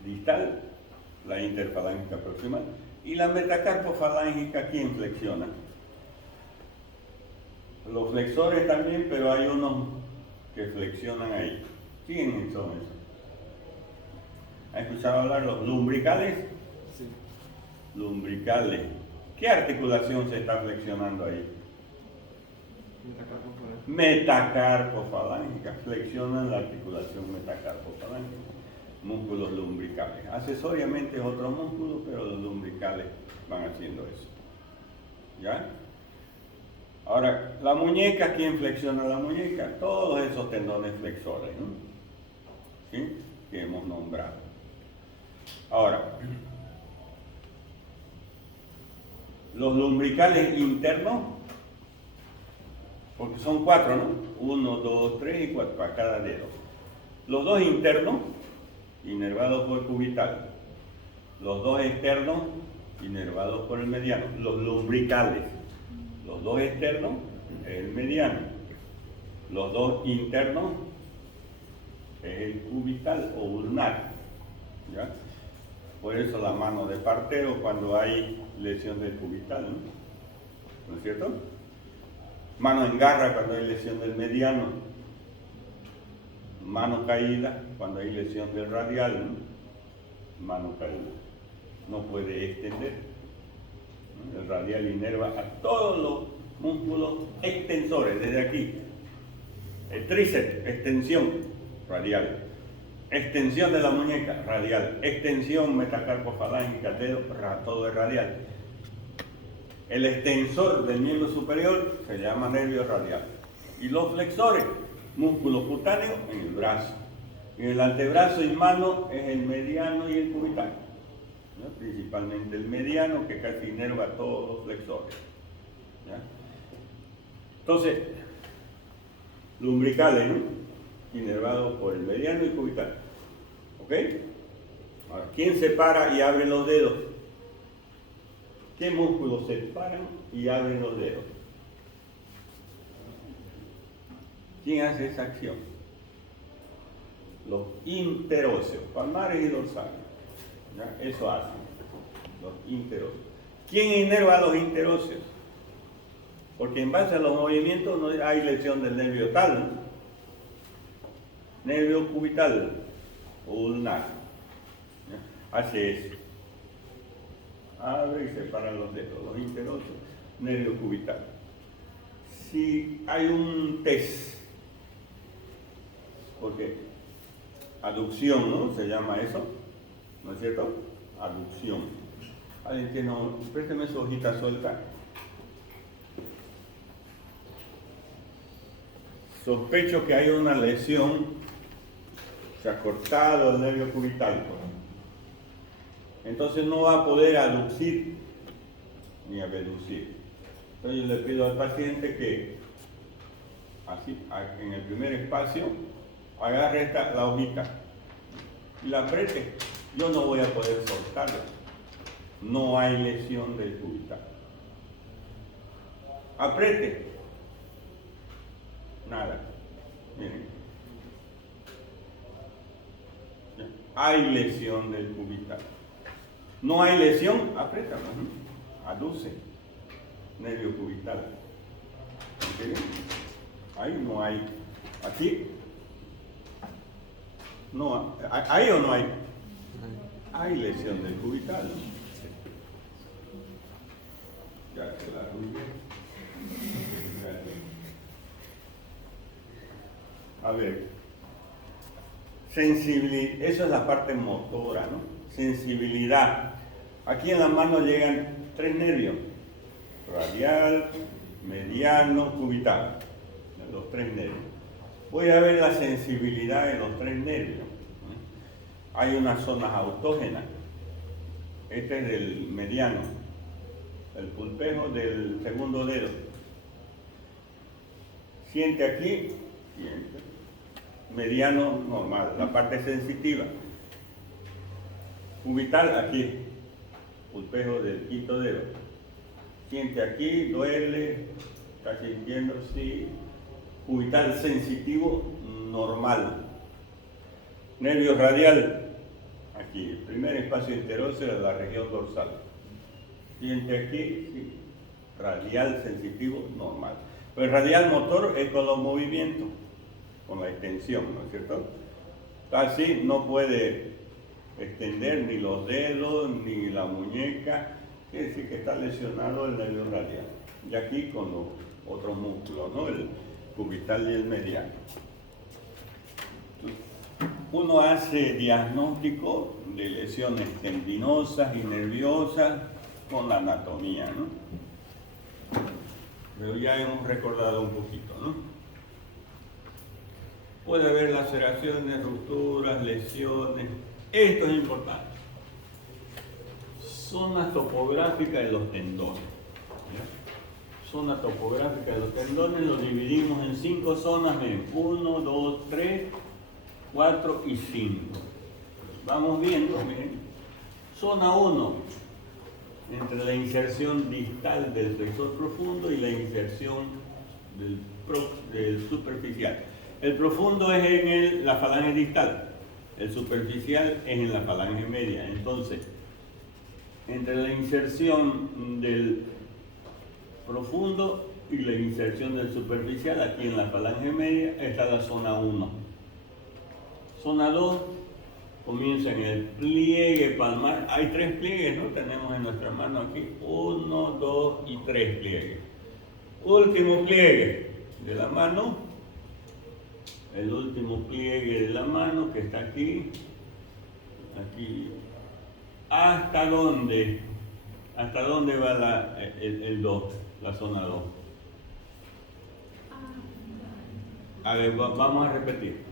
distal, la interfalángica proximal, y la metacarpofalángica, ¿quién flexiona? Los flexores también, pero hay unos que flexionan ahí. ¿Quiénes son esos? ¿Ha escuchado hablar los lumbricales? Sí. Lumbricales. ¿Qué articulación se está flexionando ahí? Metacarpofalángica. Flexionan la articulación metacarpofalángica. Músculos lumbricales. Accesoriamente es otro músculo, pero los lumbricales van haciendo eso. ¿Ya? Ahora, la muñeca, ¿quién flexiona la muñeca? Todos esos tendones flexores, ¿no? ¿Sí? Que hemos nombrado. Ahora, los lumbricales internos, porque son 4, ¿no? 1, 2, 3 y 4 para cada dedo. Los 2 internos, inervados por el cubital. Los 2 externos, inervados por el mediano. Los lumbricales. Los 2 externos, el mediano. Los 2 internos, es el cubital o ulnar. ¿Ya? Por eso la mano de partero cuando hay lesión del cubital, ¿no? ¿No es cierto? Mano en garra cuando hay lesión del mediano. Mano caída cuando hay lesión del radial, ¿no? Mano caída. No puede extender, ¿no? El radial inerva a todos los músculos extensores, desde aquí. El tríceps, extensión radial. Extensión de la muñeca, radial. Extensión metacarpofalángica, dedo, todo es radial. El extensor del miembro superior se llama nervio radial. Y los flexores, músculo cutáneo en el brazo. En el antebrazo y mano es el mediano y el cubital, ¿no? Principalmente el mediano, que casi inerva todos los flexores. ¿Ya? Entonces, lumbricales, ¿no? Inervados por el mediano y cubital. ¿Ok? Ahora, ¿quién separa y abre los dedos? ¿Qué músculos separan y abren los dedos? ¿Quién hace esa acción? Los interóseos, palmares y dorsales. ¿Ya? Eso hacen los interóseos. ¿Quién inerva a los interóseos? Porque en base a los movimientos no hay lesión del nervio tal, ¿no? Nervio cubital o ulnar. ¿Ya? Hace eso. Abre y separa los dedos, los interóseos, nervio cubital. Si hay un test, porque aducción, ¿no? Se llama eso, ¿no es cierto? Aducción. Alguien que no, présteme su hojita suelta. Sospecho que hay una lesión, se ha cortado el nervio cubital. Entonces no va a poder aducir ni abducir. Entonces yo le pido al paciente que, así, en el primer espacio, agarre la hojita y la apriete. Yo no voy a poder soltarla. No hay lesión del cubital. Apriete. Nada. Miren. Hay lesión del cubital. No hay lesión, aprieta. Aduce. Nervio cubital. ¿Okay? Ahí no hay. Aquí. No, ¿hay o no hay? Hay lesión del cubital. Ya se la arruiné. A ver, sensibilidad, eso es la parte motora, ¿no? Sensibilidad. Aquí en la mano llegan 3 nervios: radial, mediano, cubital. Los 3 nervios. Voy a ver la sensibilidad de los 3 nervios. Hay unas zonas autógenas. Este es del mediano, el pulpejo del segundo dedo. Siente aquí, siente. Mediano normal, la parte sensitiva. Cubital aquí, pulpejo del quinto dedo. Siente aquí, duele, está sintiendo, sí. Cubital sensitivo normal. Nervio radial, aquí, el primer espacio interóseo de la región dorsal. Siente aquí, sí. Radial sensitivo normal. Pues radial motor es con los movimientos, con la extensión, ¿no es cierto? Así no puede extender ni los dedos ni la muñeca, quiere decir que está lesionado el nervio radial. Y aquí con los otros músculos, ¿no? El cubital y el mediano. Uno hace diagnóstico de lesiones tendinosas y nerviosas con la anatomía, ¿no? Pero ya hemos recordado un poquito, ¿no? Puede haber laceraciones, rupturas, lesiones. Esto es importante. Zona topográfica de los tendones. ¿Ya? Zona topográfica de los tendones lo dividimos en 5 zonas. Miren, 1, 2, 3, 4 y 5. Vamos viendo, miren. Zona 1, entre la inserción distal del flexor profundo y la inserción del superficial. El profundo es en la falange distal, el superficial es en la falange media. Entonces, entre la inserción del profundo y la inserción del superficial, aquí en la falange media, está la zona 1. Zona 2 comienza en el pliegue palmar. Hay 3 pliegues, ¿no? Tenemos en nuestra mano aquí 1, 2 y 3 pliegues. Último pliegue de la mano. El último pliegue de la mano que está aquí. Aquí. ¿Hasta dónde? ¿Hasta dónde va el 2? La zona 2. A ver, vamos a repetir.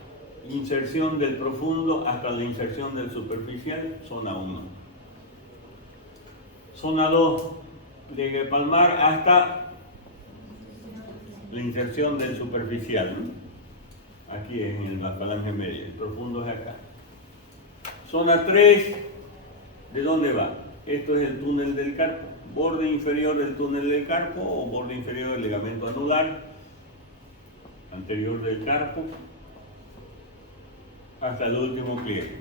Inserción del profundo hasta la inserción del superficial, zona 1. Zona 2, pliegue palmar hasta la inserción del superficial, ¿no? Aquí en la falange media, el profundo es acá. Zona 3, ¿de dónde va? Esto es el túnel del carpo, borde inferior del túnel del carpo o borde inferior del ligamento anular, anterior del carpo, hasta el último pliegue,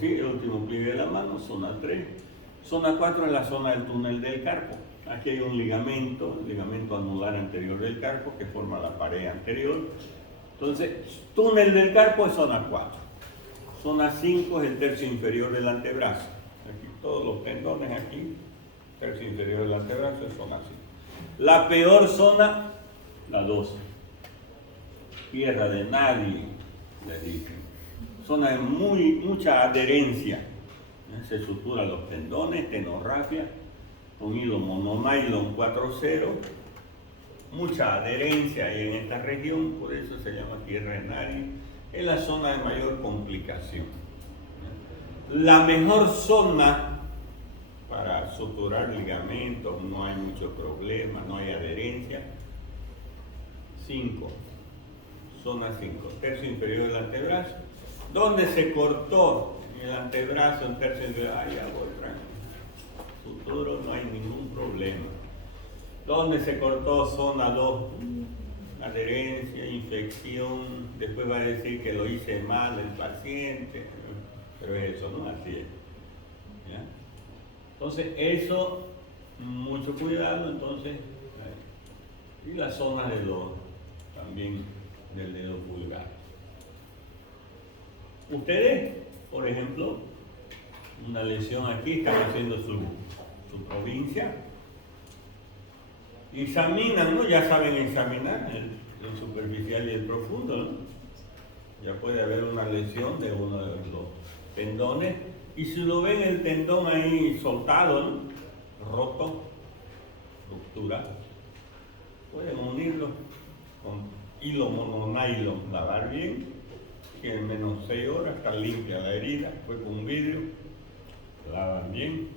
el último pliegue de la mano, zona 3. Zona 4 es la zona del túnel del carpo. Aquí hay un ligamento anular anterior del carpo que forma la pared anterior. Entonces, túnel del carpo es zona 4. Zona 5 es el tercio inferior del antebrazo. Aquí todos los tendones aquí, tercio inferior del antebrazo es zona 5. La peor zona, la 12. Tierra de nadie, les dicen. Zona de mucha adherencia. Se suturan los tendones, tenorrafia, con hilo mononylon 4-0. Mucha adherencia hay en esta región, por eso se llama tierra de nadie. Es la zona de mayor complicación. La mejor zona para suturar ligamentos, no hay mucho problema, no hay adherencia. 5, zona 5, tercio inferior del antebrazo. ¿Dónde se cortó el antebrazo en tercio inferior? Ah, ya voy, tranquilo. Suturo, no hay ningún problema. ¿Dónde se cortó zona 2? Adherencia, infección, después va a decir que lo hice mal el paciente, pero eso no, así es. ¿Ya? Entonces, eso, mucho cuidado, entonces, y la zona de los, también del dedo pulgar. Ustedes, por ejemplo, una lesión aquí, están haciendo su provincia, examinan, ¿no? Ya saben examinar el superficial y el profundo, ¿no? Ya puede haber una lesión de uno de los tendones, y si lo ven el tendón ahí soltado, ¿no? Roto, ruptura, pueden unirlo con hilo mononylon, lavar bien, que en menos 6 horas está limpia la herida, fue con vidrio, lavan bien,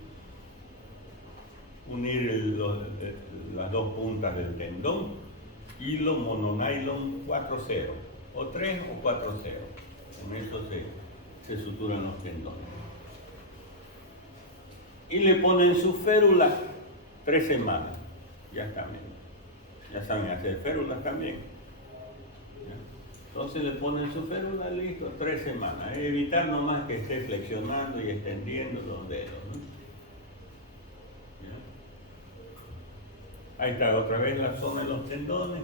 unir las dos puntas del tendón, hilo mononylon 4-0, o 3 o 4-0, con eso se suturan los tendones. Y le ponen su férula 3 semanas, ya está bien. Ya saben hacer férulas también. ¿Ya? Entonces le ponen su férula, listo, 3 semanas. Evitar nomás que esté flexionando y extendiendo los dedos, ¿no? ¿Ya? Ahí está otra vez la zona de los tendones.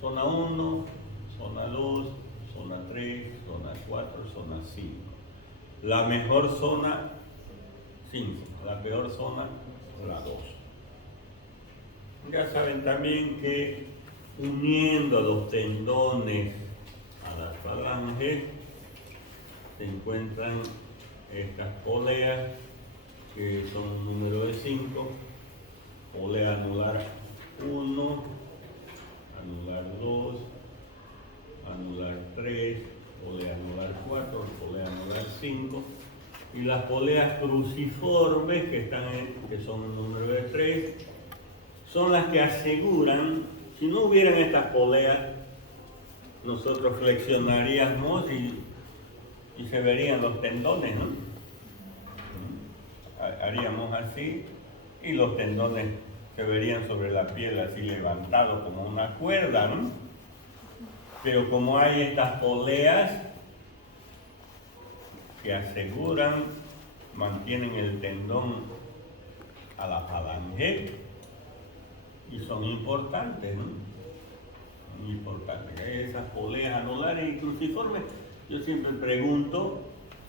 Zona 1, zona 2, zona 3, zona 4, zona 5. La mejor zona 5, la peor zona la 2. Ya saben también que uniendo los tendones a las falanges se encuentran estas poleas que son un número de 5, polea anular 1, anular 2, anular 3, polea anular 4, polea anular 5, y las poleas cruciformes que son un número de 3, son las que aseguran, si no hubieran estas poleas, nosotros flexionaríamos y se verían los tendones, ¿no? Haríamos así y los tendones se verían sobre la piel así levantados como una cuerda, ¿no? Pero como hay estas poleas que aseguran, mantienen el tendón a la falange, y son importantes, ¿no? Muy importantes. Esas poleas anulares y cruciformes, yo siempre pregunto,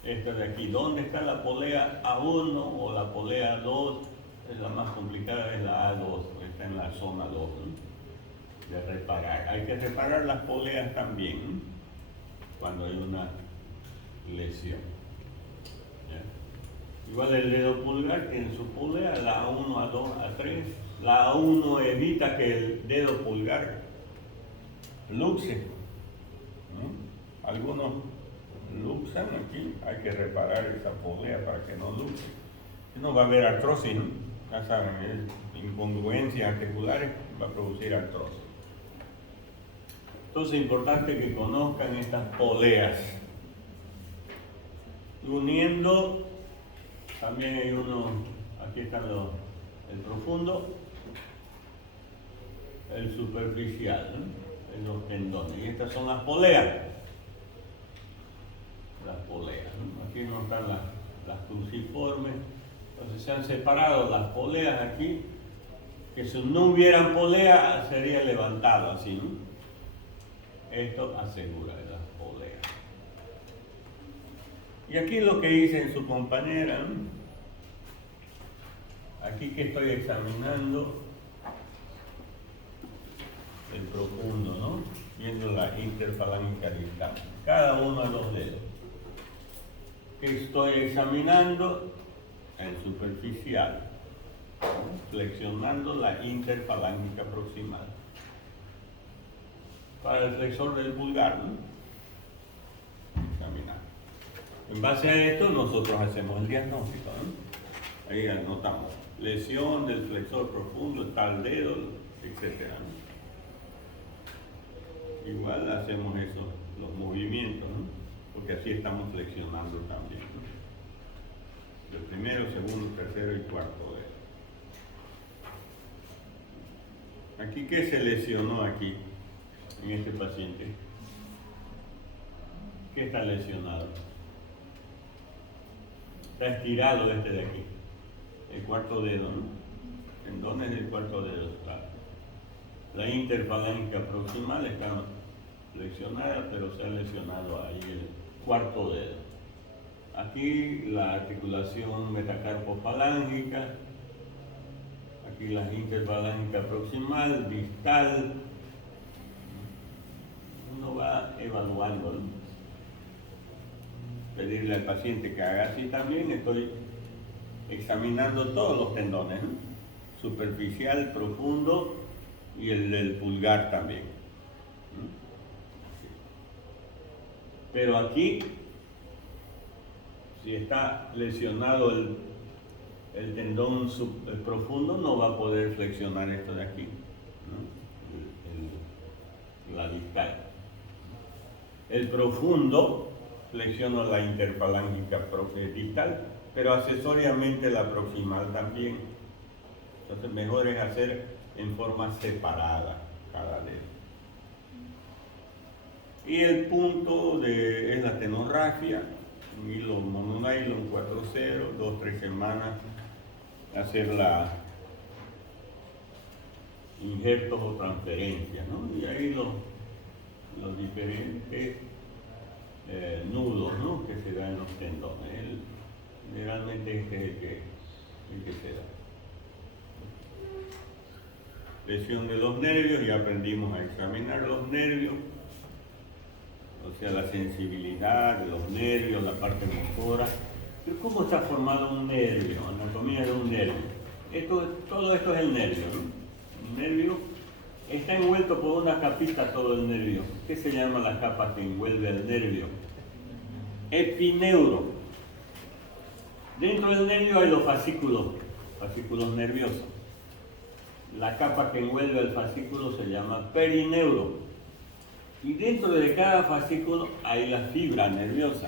esta de aquí, ¿dónde está la polea A1 o la polea A2? Es la más complicada, es la A2, está en la zona 2, ¿no? De reparar. Hay que reparar las poleas también, ¿no? Cuando hay una lesión. ¿Ya? Igual el dedo pulgar tiene su polea, la A1, A2, A3. La A1 evita que el dedo pulgar luxe, ¿no? Algunos luxan aquí, hay que reparar esa polea para que no luxe. Si no va a haber artrosis, ¿no? Ya saben, incongruencias articulares va a producir artrosis. Entonces es importante que conozcan estas poleas. Uniendo, también hay uno, aquí están el profundo, el superficial, ¿no? En los tendones. Y estas son las poleas. Las poleas, ¿no? Aquí no están las cruciformes. Entonces se han separado las poleas aquí, que si no hubieran polea sería levantado así, ¿no? Esto asegura las poleas. Y aquí lo que dice su compañera, ¿no? Aquí que estoy examinando el profundo, ¿no? Viendo la interfalángica distal, cada uno de los dedos. Que estoy examinando el superficial, ¿no? Flexionando la interfalángica proximal. Para el flexor del pulgar, ¿no? Examinar. En base a esto nosotros hacemos el diagnóstico, ¿no? Ahí anotamos. Lesión del flexor profundo, tal dedo, etc. Igual hacemos eso, los movimientos, ¿no? Porque así estamos flexionando también, ¿no? El primero, segundo, tercero y cuarto dedo. Aquí, ¿qué se lesionó aquí en este paciente? ¿Qué está lesionado? Está estirado este de aquí, el cuarto dedo, ¿no? ¿En dónde es el cuarto dedo? Está. La interfalángica proximal está flexionada, pero se ha lesionado ahí el cuarto dedo. Aquí la articulación metacarpofalángica, aquí la interfalángica proximal, distal. Uno va evaluando, ¿no? Pedirle al paciente que haga así también. Estoy examinando todos los tendones, ¿no? Superficial, profundo y el del pulgar también, ¿no? Pero aquí, si está lesionado el tendón profundo, no va a poder flexionar esto de aquí, ¿no? La distal. El profundo flexiono la interfalángica distal, pero accesoriamente la proximal también. Entonces mejor es hacer en forma separada cada dedo. Y el punto es la tenorrafia, un hilo mononylon 4-0, 2-3 semanas, hacer la injertos o transferencias, ¿no? Y ahí los diferentes nudos, ¿no? Que se dan en los tendones. Generalmente este es el que se da. Lesión de los nervios, ya aprendimos a examinar los nervios, o sea, la sensibilidad de los nervios, la parte motora. Pero ¿cómo está formado un nervio? Anatomía de un nervio. Todo esto es el nervio, ¿no? El nervio está envuelto por una capita, todo el nervio. ¿Qué se llama la capa que envuelve el nervio? Epineuro. Dentro del nervio hay los fascículos nerviosos. La capa que envuelve el fascículo se llama perineuro. Y dentro de cada fascículo hay la fibra nerviosa.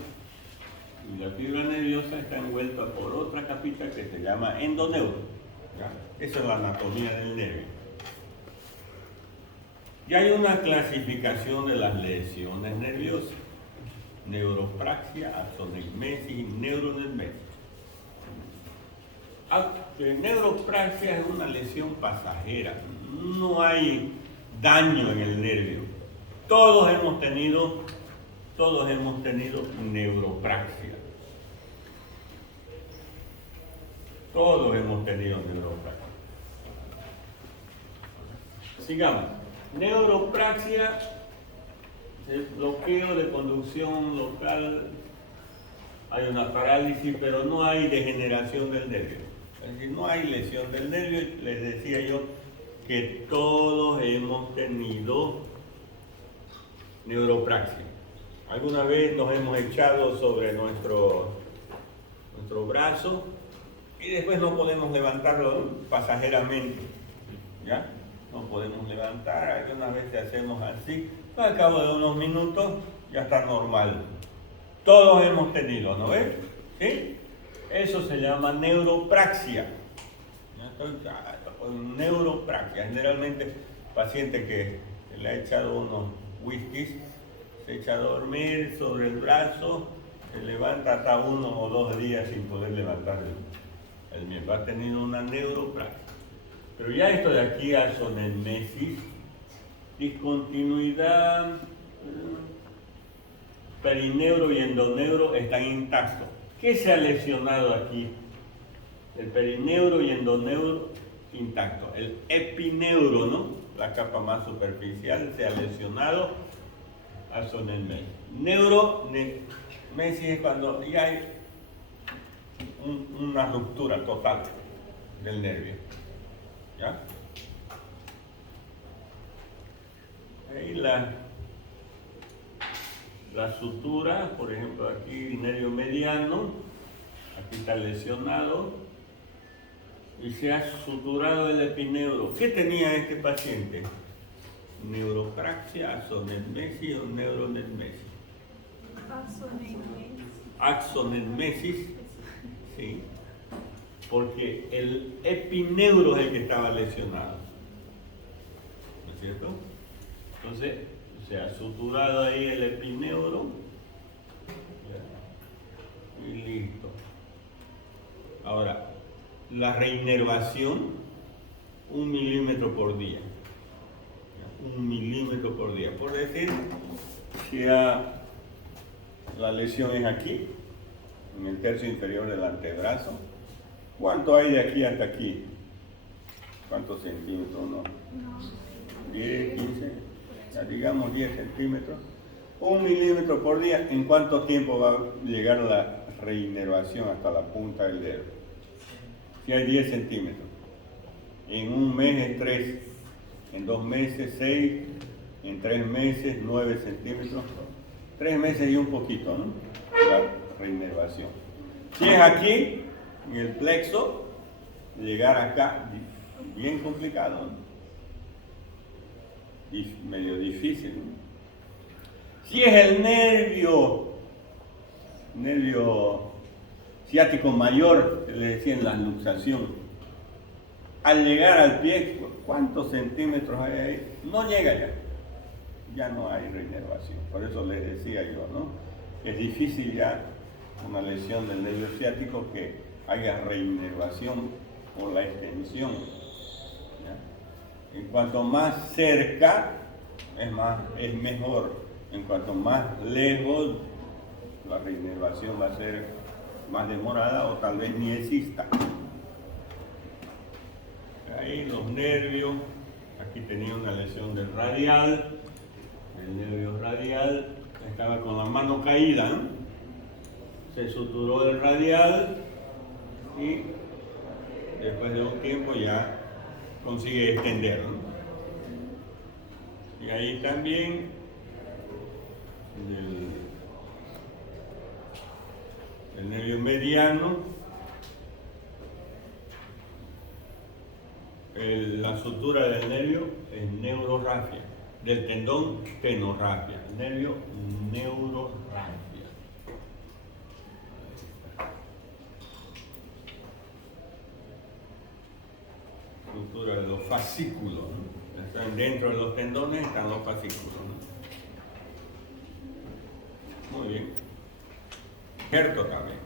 Y la fibra nerviosa está envuelta por otra capita que se llama endoneuro. ¿Ya? Esa es la anatomía del nervio. Y hay una clasificación de las lesiones nerviosas: neuropraxia, axonecmesis y neuronecmesis. Neuropraxia es una lesión pasajera, no hay daño en el nervio. Todos hemos tenido neuropraxia. Todos hemos tenido neuropraxia. Sigamos. Neuropraxia, el bloqueo de conducción local, hay una parálisis, pero no hay degeneración del nervio. Es decir, no hay lesión del nervio. Les decía yo que todos hemos tenido neuropraxia. Alguna vez nos hemos echado sobre nuestro brazo y después no podemos levantarlo pasajeramente, ¿ya? No podemos levantar, algunas veces hacemos así, al cabo de unos minutos ya está normal. Todos hemos tenido, ¿no ves? ¿Sí? Eso se llama neuropraxia. Neuropraxia. Generalmente, paciente que le ha echado unos whiskies, se echa a dormir sobre el brazo, se levanta hasta 1 o 2 días sin poder levantar el miembro. Ha tenido una neuropraxia. Pero ya esto de aquí, axonecmesis, discontinuidad, perineuro y endoneuro están intactos. ¿Qué se ha lesionado aquí? El perineuro y endoneuro intacto. El epineuro, ¿no? La capa más superficial se ha lesionado. Axonecmesis. Neuronecmesis es cuando ya hay una ruptura total del nervio. ¿Ya? Ahí la sutura, por ejemplo, aquí nervio mediano, aquí está lesionado, y se ha suturado el epineuro. ¿Qué tenía este paciente? Neuropraxia, axonedmesis o neuronedmesis. Axonedmesis, sí, porque el epineuro es el que estaba lesionado, ¿no es cierto? Entonces se ha suturado ahí el epineuro y listo. Ahora, la reinervación, 1 milímetro por día. 1 milímetro por día. Por decir, si la lesión es aquí, en el tercio inferior del antebrazo, ¿cuánto hay de aquí hasta aquí? ¿Cuántos centímetros? No. 10, 15, ya digamos 10 centímetros. 1 milímetro por día. ¿En cuánto tiempo va a llegar la reinervación hasta la punta del dedo? Si hay 10 centímetros. En un mes es 3. En 2 meses 6. En 3 meses 9 centímetros. 3 meses y un poquito, ¿no? La reinervación. Si es aquí, en el plexo, llegar acá, bien complicado, ¿no? Y medio difícil, ¿no? Si es el nervio ciático mayor, que le decían la luxación, al llegar al pie, ¿cuántos centímetros hay ahí? No llega ya no hay reinervación. Por eso les decía yo, ¿no? Es difícil ya una lesión del nervio ciático que haya reinervación o la extensión, ¿ya? En cuanto más cerca es mejor. En cuanto más lejos, la reinervación va a ser más demorada o tal vez ni exista. Ahí los nervios, aquí tenía una lesión del radial, el nervio radial estaba con la mano caída, ¿no? Se suturó el radial y después de un tiempo ya consigue extenderlo, ¿no? Y ahí también el nervio mediano, la sutura del nervio es neurorrafia, del tendón penorrafia, el nervio neurorrafia. Sutura de los fascículos, ¿no? Están dentro de los tendones, están los fascículos, ¿no? Muy bien. Injerto también.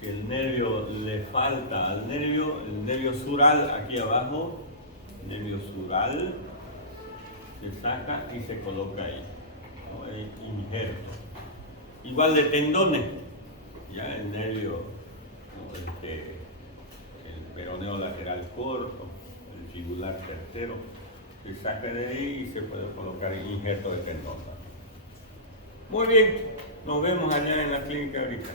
Si el nervio le falta al nervio, el nervio sural aquí abajo, el nervio sural se saca y se coloca ahí, ¿no? El injerto. Igual de tendones, ya el nervio, ¿no? El peroneo lateral corto, el fibular tercero, se saca de ahí y se puede colocar el injerto de tendón. Muy bien, nos vemos allá en la clínica ahorita.